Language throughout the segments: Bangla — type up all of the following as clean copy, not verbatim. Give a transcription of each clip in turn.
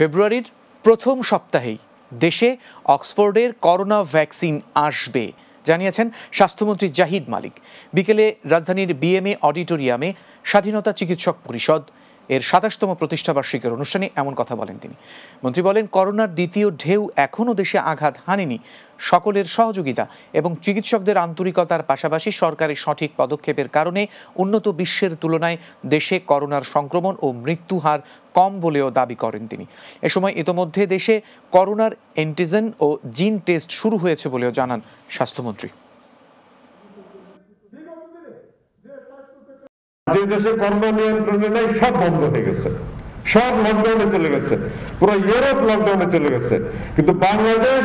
ফেব্রুয়ারির প্রথম সপ্তাহেই দেশে অক্সফোর্ডের করোনা ভ্যাকসিন আসবে জানিয়েছেন স্বাস্থ্যমন্ত্রী জাহিদ মালিক। বিকেলে রাজধানীর বিএমএ অডিটোরিয়ামে স্বাধীনতা চিকিৎসক পরিষদ এর ২৭তম প্রতিষ্ঠাবার্ষিকীর অনুষ্ঠানে এমন কথা বলেন তিনি। মন্ত্রী বলেন, করোনার দ্বিতীয় ঢেউ এখনও দেশে আঘাত হানেনি। সকলের সহযোগিতা এবং চিকিৎসকদের আন্তরিকতার পাশাপাশি সরকারের সঠিক পদক্ষেপের কারণে উন্নত বিশ্বের তুলনায় দেশে করোনার সংক্রমণ ও মৃত্যু হার কম বলেও দাবি করেন তিনি। এ সময় ইতোমধ্যে দেশে করোনার অ্যান্টিজেন ও জিন টেস্ট শুরু হয়েছে বলেও জানান স্বাস্থ্যমন্ত্রী। যে দেশে করোনা নিয়ন্ত্রণে নাই সব বন্ধ হয়ে গেছে, সব লকডাউনে চলে গেছে, পুরো ইউরোপ লকডাউনে চলে গেছে, কিন্তু বাংলাদেশ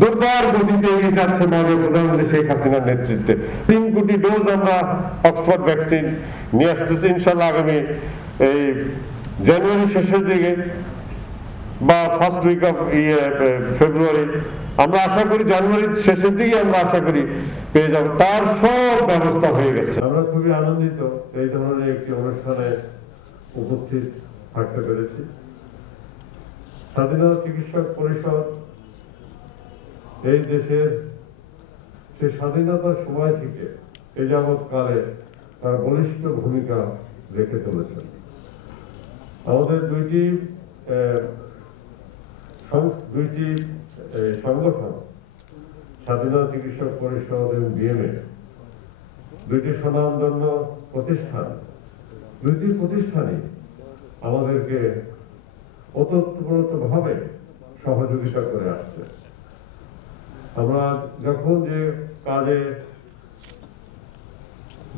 দুর্বার গতিতে এগিয়ে যাচ্ছে মাননীয় প্রধানমন্ত্রী শেখ হাসিনার নেতৃত্বে। ৩ কোটি ডোজ আমরা অক্সফোর্ড ভ্যাকসিন নিয়ে আসতেছি ইনশাল্লাহ আগামী এই জানুয়ারি শেষের দিকে বা ফার্স্ট উইক অফ ফেব্রুয়ারি, আমরা আশা করি জানুয়ারির শেষের দিকে আমরা আশা করি পেয়ে যাব। তার সব ব্যবস্থা হয়ে গেছে। আমরা খুবই আনন্দিত এই ধরনের একটি অনুষ্ঠানে উপস্থিত থাকতে পেরেছি। স্বাধীনতা চিকিৎসক পরিষদ এই দেশের সে স্বাধীনতার সময় থেকে এ যাবৎকালে তার বলিষ্ঠ ভূমিকা রেখে চলেছেন। আমাদের দুইটি সংগঠন, স্বাধীনতা চিকিৎসক পরিষদ এবং বিএমএ, দুইটি স্বনামধন্য প্রতিষ্ঠান, দুইটি প্রতিষ্ঠানই আমাদেরকে ওতপ্রোতভাবে সহযোগিতা করে আসছে। আমরা যখন যে কাজে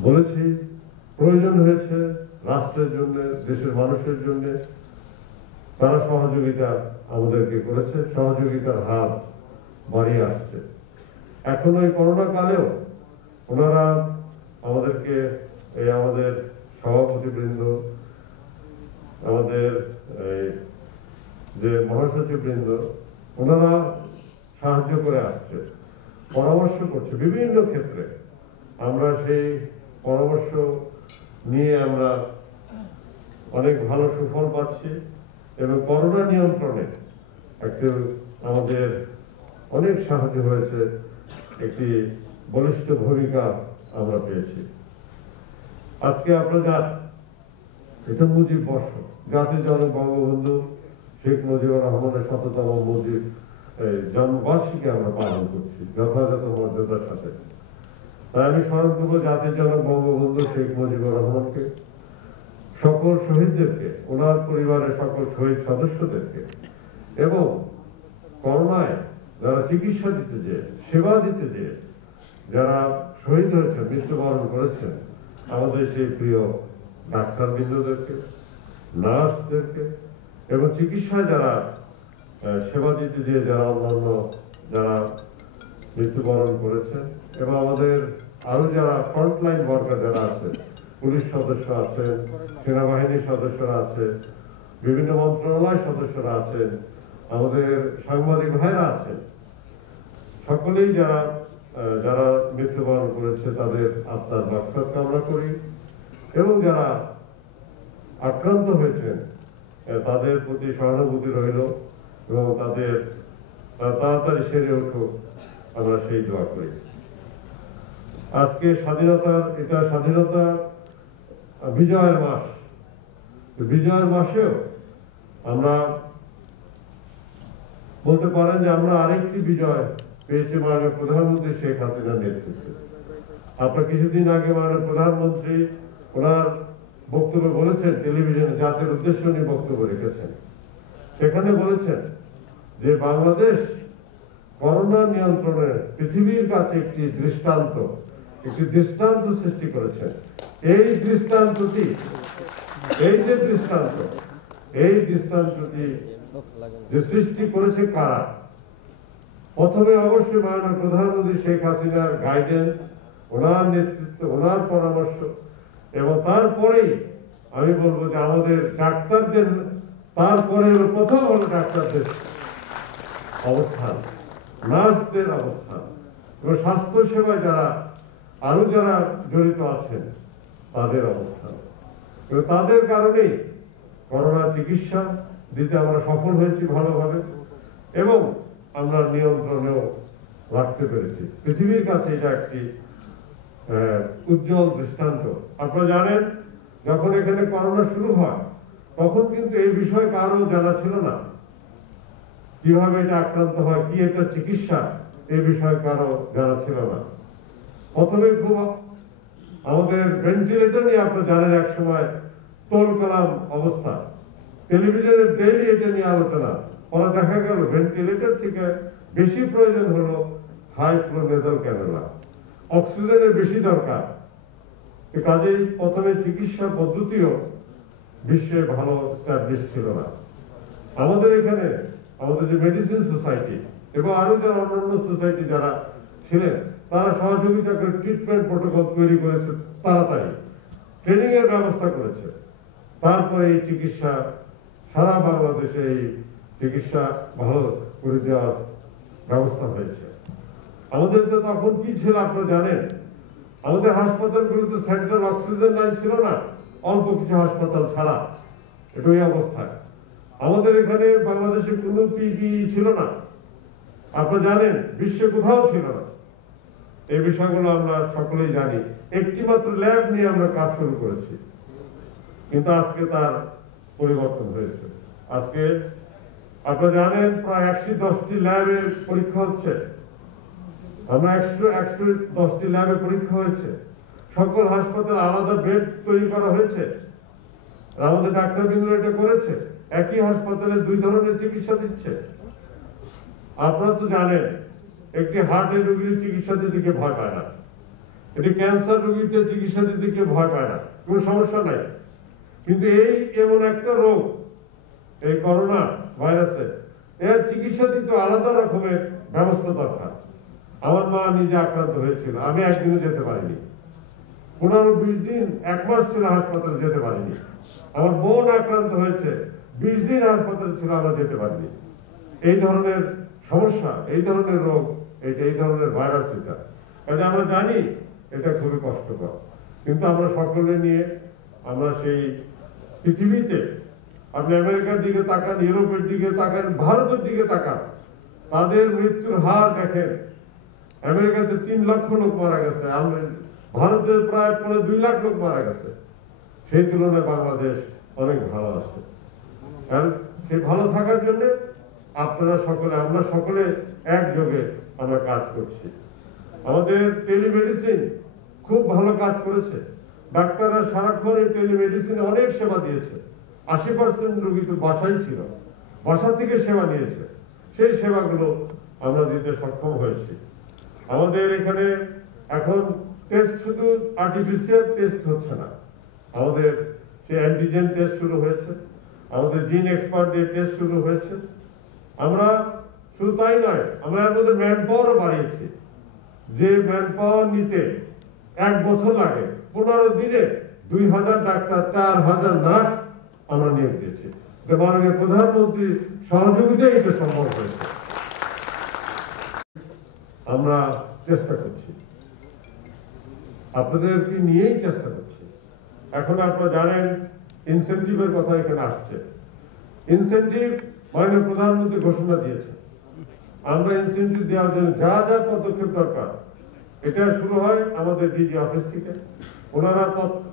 বলেছি প্রয়োজন হয়েছে রাষ্ট্রের জন্য, দেশের মানুষের জন্য, তারা সহযোগিতা আমাদেরকে করেছে, সহযোগিতার হাত বাড়িয়ে আসছে। এখন ওই করোনা কালেও ওনারা আমাদেরকে, এই আমাদের সভাপতিবৃন্দ, আমাদের যে মহাসচিববৃন্দ, ওনারা সাহায্য করে আসছে, পরামর্শ করছে বিভিন্ন ক্ষেত্রে। আমরা সেই পরামর্শ নিয়ে আমরা অনেক ভালো সুফল পাচ্ছি এবং করোনা নিয়ন্ত্রণে একটি আমাদের অনেক সাহায্য হয়েছে, একটি বলিষ্ঠ ভূমিকা আমরা পেয়েছি। আজকে আপনারা এটা মুজিব বর্ষ, জাতির জনক বঙ্গবন্ধু শেখ মুজিবুর রহমানের ১০০তম জন্মবার্ষিকী আমরা পালন করছি যথাযথ মর্যাদার সাথে। তাই আমি স্মরণ করবো জাতির জনক বঙ্গবন্ধু শেখ মুজিবুর রহমানকে, সকল শহীদদেরকে, ওনার পরিবারের সকল শহীদ সদস্যদেরকে, এবং করোনায় যারা চিকিৎসা দিতে যেয়ে, সেবা দিতে যেয়ে যারা শহীদ হয়েছে, মৃত্যুবরণ করেছেন, আমাদের সেই প্রিয় ডাক্তারবৃন্দদেরকে, নার্সদেরকে এবং চিকিৎসায় যারা সেবা দিতে যেয়ে যারা অন্যান্য যারা মৃত্যুবরণ করেছেন, এবং আমাদের আরো যারা ফ্রন্টলাইন ওয়ার্কার যারা আছেন, পুলিশ সদস্য আছেন, সেনাবাহিনীর সদস্যরা আছে, বিভিন্ন মন্ত্রণালয় সদস্যরা আছেন, আমাদের সাংবাদিক ভাইরা আছেন, সকলেই যারা যারা মৃত্যুবরণ করেছে তাদের আত্মার মাগফিরাত কামনা করি, এবং যারা আক্রান্ত হয়েছেন তাদের প্রতি সহানুভূতি রইল এবং তাদের তাড়াতাড়ি সেরে উঠুক, আমরা সেই দোয়া করি। আজকে এটা স্বাধীনতা বিজয়ের মাস। বিজয়ের মাসেও আমরা বলতে পারেন যে আমরা আরেকটি বিজয় পেয়েছি মাননীয় প্রধানমন্ত্রী শেখ হাসিনার নেতৃত্বে। আপনার কিছুদিন আগে মাননীয় প্রধানমন্ত্রী ওনার বক্তব্য বলেছেন, টেলিভিশনে জাতির উদ্দেশ্য নিয়ে বক্তব্য রেখেছেন। সেখানে বলেছেন যে বাংলাদেশ করোনা নিয়ন্ত্রণে পৃথিবীর কাছে একটি দৃষ্টান্ত সৃষ্টি করেছেন। এই দৃষ্টান্তটি যে সৃষ্টি করেছে কারা? প্রথমে অবশ্যই মাননীয় প্রধানমন্ত্রী শেখ হাসিনার গাইডেন্স, ওনার নেতৃত্ব, ওনার পরামর্শ, এবং তারপরেই আমি বলবো যে আমাদের ডাক্তারদের, তারপরে প্রথম হলো ডাক্তারদের অবস্থান, নার্সদের অবস্থান এবং স্বাস্থ্য সেবায় যারা আরো যারা জড়িত আছেন তাদের অবস্থান। তাদের কারণেই করোনা চিকিৎসা দিতে আমরা সফল হয়েছি ভালোভাবে এবং আমরা নিয়ন্ত্রণেও রাখতে পেরেছি। পৃথিবীর কাছে এটা একটি উজ্জ্বল দৃষ্টান্ত। আপনারা জানেন, যখন এখানে করোনা শুরু হয় তখন কিন্তু এই বিষয়ে কারো জানা ছিল না, কিভাবে এটা আক্রান্ত হয়, কি একটা চিকিৎসা, এই বিষয়ে কারো জানা ছিল না। প্রথমে খুব আমাদের ভেন্টিলেটর নিয়ে আপনারা জানেন এক সময় তোল কালাম অবস্থা, টেলিভিশনে ডেইলি এটা নিয়ে আলোচনা। পরে দেখা গেল ভেন্টিলেটর থেকে বেশি প্রয়োজন হলো হাই ফ্লো নেজাল ক্যানুলা, অক্সিজেনের বেশি দরকার। কাজেই প্রথমে চিকিৎসা পদ্ধতিও বিশ্বে ভালো স্ট্যাবলিশ ছিল না। আমাদের এখানে আমাদের যে মেডিসিন সোসাইটি এবং আরো যারা অন্যান্য সোসাইটি যারা ছিলেন, তারা সহযোগিতা করে ট্রিটমেন্ট প্রোটোকল তৈরি করেছে, তাড়াতাড়ি ট্রেনিং এর ব্যবস্থা করেছে। তারপরে এই চিকিৎসা সারা বাংলাদেশে এই চিকিৎসা ভালো করে দেওয়ার ব্যবস্থা হয়েছে। আমাদের তো তখন কি ছিল আপনারা জানেন, আমাদের হাসপাতালগুলোতে সেন্ট্রাল অক্সিজেন লাইন ছিল না, অল্প কিছু হাসপাতাল ছাড়া এটাই অবস্থায়। আমাদের এখানে বাংলাদেশে কোনো পিপিই ছিল না, আপনারা জানেন, বিশ্বে কোথাও ছিল না। এই বিষয়গুলো আমরা সকলেই জানি। একটি মাত্র ল্যাব নিয়ে আমরা কাজ শুরু করেছি, কিন্তু আজকে তার পরিবর্তন হয়েছে। আজকে আপনারা জানেন প্রায় 110টি ল্যাবে পরীক্ষা হচ্ছে। আমরা 110টি ল্যাবে পরীক্ষা হয়েছে। সকল হাসপাতালে আলাদা বেড তৈরি করা হয়েছে। আমাদের ডাক্তারবৃন্দ এটা করেছে। একই হাসপাতালে 2 ধরনের চিকিৎসা দিচ্ছে। আপনারা তো জানেন, একটি হার্টের রোগীর চিকিৎসা দিতে কেউ ভয় পায় না, একটি ক্যান্সার রোগীতে চিকিৎসা দিতে কেউ ভয় পায় না, কোনো সমস্যা নাই। কিন্তু এই এমন একটা রোগ, এই করোনা ভাইরাসে, এর চিকিৎসা দিতে আলাদা রকমের ব্যবস্থা দরকার। আমার মা নিজে আক্রান্ত হয়েছিল, আমি একদিনও যেতে পারিনি। 15-20 দিন, 1 মাস ছিল হাসপাতালে, যেতে পারিনি। আমার বোন আক্রান্ত হয়েছে, 20 দিন হাসপাতালে ছিল, আমরা যেতে পারিনি। এই ধরনের সমস্যা, এই ধরনের রোগ, এই ধরনের ভাইরাস এটা, কাজে আমরা জানি এটা খুবই কষ্টকর। কিন্তু আমরা সকলে নিয়ে আমরা সেই পৃথিবীতে, আপনি আমেরিকার দিকে তাকান, ইউরোপের দিকে তাকান, ভারতের দিকে তাকান, তাদের মৃত্যুর হার দেখেন। আমেরিকাতে 3 লক্ষ লোক মারা গেছে, ভারতে প্রায় 2 লাখ লোক মারা গেছে। সেই তুলনায় বাংলাদেশ অনেক ভালো আছে। কারণ সেই ভালো থাকার জন্য আপনারা সকলে, আমরা সকলে একযোগে আমরা কাজ করছি। আমাদের টেলিমেডিসিন খুব ভালো কাজ করেছে। ডাক্তাররা সারাক্ষণ এই টেলিমেডিসিনে অনেক সেবা দিয়েছে। 80% রোগী তো বাসায় ছিল, বাসা থেকে সেবা নিয়েছে। সেই সেবাগুলো আমরা দিতে সক্ষম হয়েছি। আমাদের এখানে এখন টেস্ট শুধু আর্টিফিশিয়াল টেস্ট হচ্ছে না, আমাদের সেই অ্যান্টিজেন টেস্ট শুরু হয়েছে, আমাদের জিন এক্সপার্ট দিয়ে টেস্ট শুরু হয়েছে। আমরা শুধু তাই নয়, আমরা এর মধ্যে ম্যান পাওয়ারও বাড়িয়েছি। যে ম্যান পাওয়ার নিতে 1 বছর লাগে, 15 দিনে 2000 ডাক্তার, 4000 নার্স আমরা নিয়োগ দিয়েছি। মাননীয় প্রধানমন্ত্রীর সহযোগিতায় এটা সম্ভব হয়েছে। আমরা চেষ্টা করছি, আপনাদেরকে নিয়েই চেষ্টা করছি। এখন আপনারা জানেন ইনসেন্টিভের কথা এখানে আসছে। ইনসেন্টিভ মাননীয় প্রধানমন্ত্রী ঘোষণা দিয়েছে। আমরা ইনসেন্টিভ দেওয়ার জন্য যা যা পদক্ষেপ দরকার, এটা শুরু হয় আমাদের ডিজি অফিস থেকে। ওনারা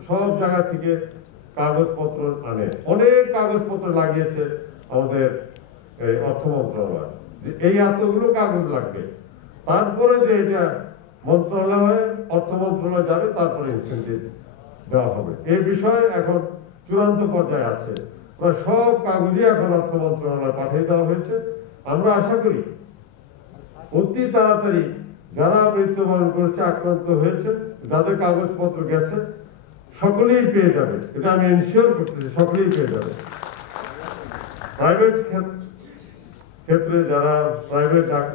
সব জায়গা থেকে কাগজপত্র আনে, অনেক কাগজপত্র লাগিয়েছে আমাদের অর্থ মন্ত্রণালয়, যে এই এতগুলো কাগজ লাগবে। তারপরে যে এটা মন্ত্রণালয়ে, অর্থ মন্ত্রণালয় যাবে, তারপরে ইনসেন্টিভ দেওয়া হবে। এই বিষয়ে এখন চূড়ান্ত পর্যায়ে আছে। সব কাগজই এখন অর্থ মন্ত্রণালয় পাঠিয়ে দেওয়া হয়েছে। আমরা আশা করি অতি তাড়াতাড়ি যারা মৃত্যুবরণ করেছে, আক্রান্ত হয়েছে, যাদের কাগজপত্র গেছে, সকলেই পেয়ে যাবে। এটা আমি এনশিওর করতেছি, সকলেই পেয়ে যাবে। প্রাইভেট ক্ষেত্রে যারা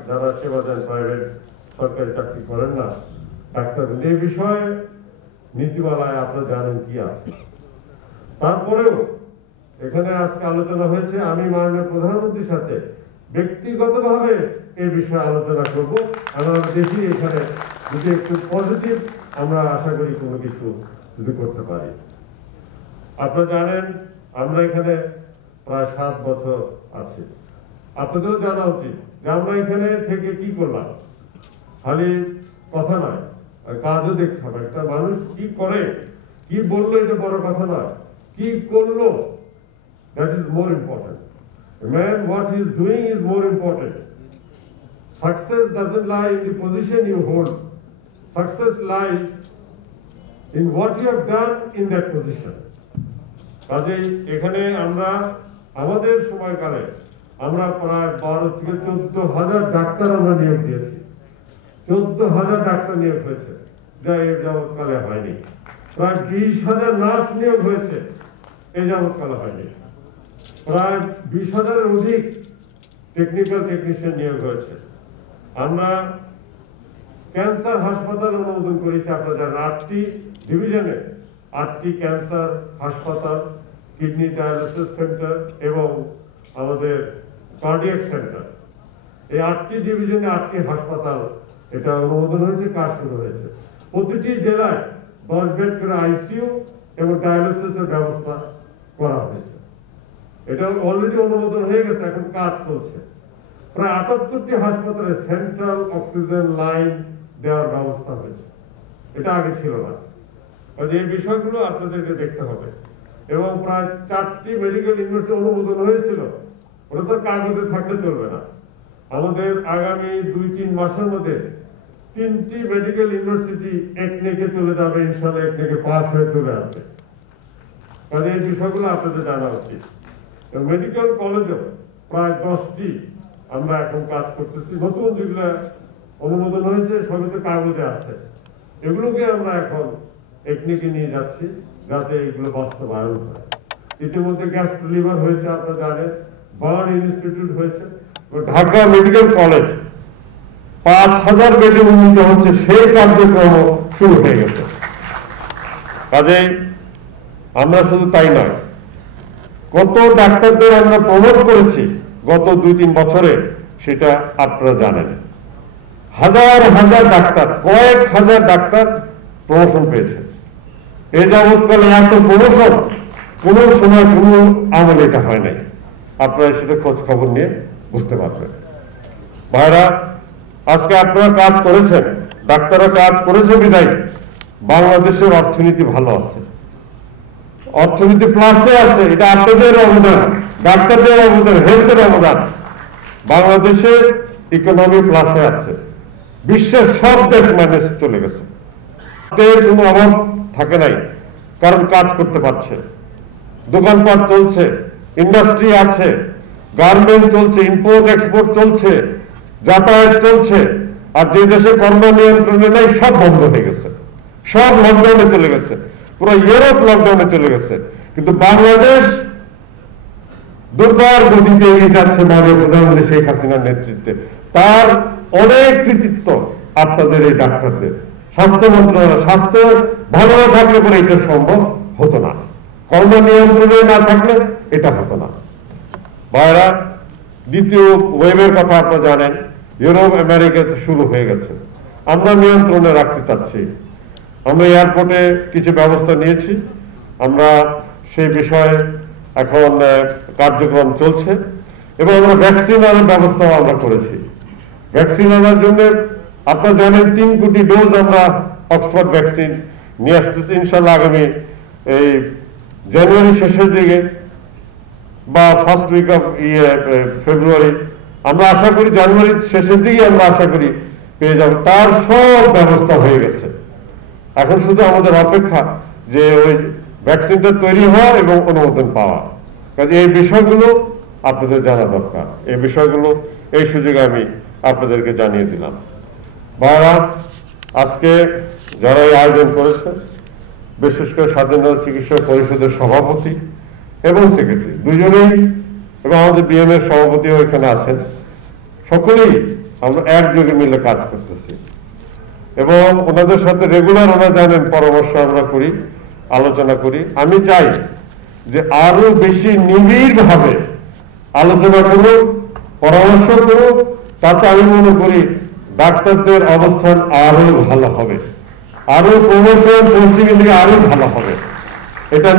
যারা সেবা দেন, প্রাইভেট সরকারি চাকরি করেন না ডাক্তার, এই বিষয়ে নীতিমালায় আপনারা জানেন কি আছে। তারপরেও এখানে আজকে আলোচনা হয়েছে, আমি মাননীয় প্রধানমন্ত্রীর সাথে ব্যক্তিগতভাবে এই বিষয়ে আলোচনা করব। আমরা দেখি এখানে যদি একটু পজিটিভ, আমরা আশা করি কোনো কিছু যদি করতে পারি। আপনারা জানেন আমরা এখানে প্রায় 7 বছর আছি। আপনাদেরও জানা উচিত যে আমরা এখানে থেকে কি করলাম, খালি কথা নয়, কাজও দেখতে হবে। একটা মানুষ কি করে, কি বললো, এটা বড় কথা নয়, কি করলো, that is more important. A man, what he is doing is more important. Success doesn't lie in the position you hold. Success lies in what you have done in that position. কাজেই এখানে আমরা আমাদের সময়কালে আমরা প্রায় 12 থেকে 14,000 ডাক্তার আমরা নিয়োগ দিয়েছি। 14,000 ডাক্তার নিয়োগ হয়েছে, যা এই যাবৎকালে হয়নি। প্রায় 20,000 নার্স নিয়োগ হয়েছে, এই যাবৎকালে হয়নি। প্রায় 20,000-এর অধিক টেকনিক্যাল টেকনিশিয়ান নিয়োগ হয়েছে। আমরা ক্যান্সার হাসপাতাল অনুমোদন করেছি। আপনারা জানেন 8টি ডিভিশনে 8টি ক্যান্সার হাসপাতাল, কিডনি ডায়ালিসিস সেন্টার এবং আমাদের কার্ডিয়াক সেন্টার, এই 8টি ডিভিশনে 8টি হাসপাতাল এটা অনুমোদন হয়েছে, কাজ শুরু হয়েছে। প্রতিটি জেলায় 10 বেড করে আইসিইউ এবং ডায়ালিসিসের ব্যবস্থা করা হয়েছে। এটা অলরেডি অনুমোদন হয়ে গেছে, এখন কাজ চলছে। প্রায় 78টি হাসপাতালে সেন্ট্রাল অক্সিজেন লাইন দেওয়ার ব্যবস্থা হয়েছে, এটা আগে ছিল না। এই বিষয়গুলো আপনাদেরকে দেখতে হবে। এবং প্রায় 4টি মেডিকেল ইউনিভার্সিটি অনুমোদন হয়েছিল, ওটা তো কাগজে থাকলে চলবে না। আমাদের আগামী 2-3 মাসের মধ্যে 3টি মেডিকেল ইউনিভার্সিটি একনেকে চলে যাবে, ইনশাআল্লাহ একনেকে পাস হয়ে চলে আসবে। কাজে এই বিষয়গুলো আপনাদের জানা উচিত। মেডিকেল কলেজও প্রায় 10টি আমরা এখন কাজ করতেছি। নতুন যেগুলো অনুমোদন হয়েছে সবই তো কাগজে আছে, এগুলোকে আমরা এখন একনেকে নিয়ে যাচ্ছি যাতে এগুলো বাস্তবায়ন হয়। ইতিমধ্যে গ্যাস্ট্রো লিভার হয়েছে, আপনারা জানেন, বার্ন ইনস্টিটিউট হয়েছে, ঢাকা মেডিকেল কলেজ 5,000 বেডে উন্নীত হচ্ছে, সেই কার্যক্রম শুরু হয়ে গেছে। কাজে আমরা শুধু তাই নয়, কত ডাক্তারদের আমরা প্রমোট করেছি গত 2-3 বছরে, সেটা আপনারা জানেন। হাজার হাজার ডাক্তার, কয়েক হাজার ডাক্তার প্রমোশন পেয়েছে। এ যাবৎকালে এত প্রমোশন কোন সময় কোন আমলে এটা হয় নাই। আপনারা সেটা খোঁজ খবর নিয়ে বুঝতে পারবেন। ভাইরা, আজকে আপনারা কাজ করেছেন, ডাক্তাররা কাজ করেছে বিধায় বাংলাদেশের অর্থনীতি ভালো আছে, অর্থনীতি প্লাসে আছে। এটা আপনাদের অবদান, ডাক্তারদের অবদান, হেলথের অবদান। বাংলাদেশের ইকোনমি প্লাসে আছে, বিশ্বের সব দেশ ম্যানেজ চলে গেছে, কোনো অভাব থাকে নাই, কারণ কাজ করতে পারছে, দোকানপাট চলছে, ইন্ডাস্ট্রি আছে, গার্মেন্ট চলছে, ইম্পোর্ট এক্সপোর্ট চলছে, যাতায়াত চলছে। আর যে দেশে কর্ম নিয়ন্ত্রণে নাই সব বন্ধ হয়ে গেছে, সব লকডাউনে চলে গেছে, পুরো ইউরোপ লকডাউনে চলে গেছে। কিন্তু বাংলাদেশ দুর্বার গতিতে এগিয়ে যাচ্ছে মাননীয় প্রধানমন্ত্রী শেখ হাসিনার নেতৃত্বে। তার অনেক কৃতিত্ব আপনাদের এই ডাক্তারদের। স্বাস্থ্য মন্ত্রণালয়, স্বাস্থ্য ভালো না থাকলে পরে এটা সম্ভব হতো না, কর্ম নিয়ন্ত্রণে না থাকলে এটা হতো না। ভাইরা, দ্বিতীয় ওয়েভের কথা আপনারা জানেন, ইউরোপ আমেরিকাতে শুরু হয়ে গেছে। আমরা নিয়ন্ত্রণে রাখতে চাচ্ছি। আমরা এয়ারপোর্টে কিছু ব্যবস্থা নিয়েছি, আমরা সেই বিষয়ে এখন কার্যক্রম চলছে এবং আমরা ভ্যাকসিন আনার ব্যবস্থাও আমরা করেছি। ভ্যাকসিন আনার জন্য আপনারা জানেন 3 কোটি ডোজ আমরা অক্সফোর্ড ভ্যাকসিন নিয়ে আসতেছি। ইনশাল্লাহ আগামী এই জানুয়ারি শেষের দিকে বা ফার্স্ট উইক অফ ফেব্রুয়ারি, আমরা আশা করি জানুয়ারির শেষের দিকে আমরা আশা করি পেয়ে যাব। তার সব ব্যবস্থা হয়ে গেছে, এখন শুধু আমাদের অপেক্ষা যে ওই ভ্যাকসিনটা তৈরি হওয়া এবং অনুমোদন পাওয়া। কাজে এই বিষয়গুলো আপনাদের জানা দরকার। এই বিষয়গুলো এই সুযোগে আমি আপনাদেরকে জানিয়ে দিলাম। ভাইরা, আজকে যারা এই আয়োজন করেছে, বিশেষ করে স্বাধীনতা চিকিৎসক পরিষদের সভাপতি এবং সেক্রেটারি দুজনেই, এবং আমাদের বিএমএর সভাপতিও এখানে আছেন, সকলেই আমরা একযোগে মিলে কাজ করতেছি এবং ওনাদের সাথে রেগুলার, ওরা জানেন, পরামর্শ আমরা করি, আলোচনা করি। আমি চাই যে আরো বেশি নিবিড়ভাবে আলোচনা করুক, পরামর্শ করুক, তাতে আমি মনে করি ডাক্তারদের অবস্থান আরো ভালো হবে, আরো প্রমোশন পোস্টিং আরো ভালো হবে। এটা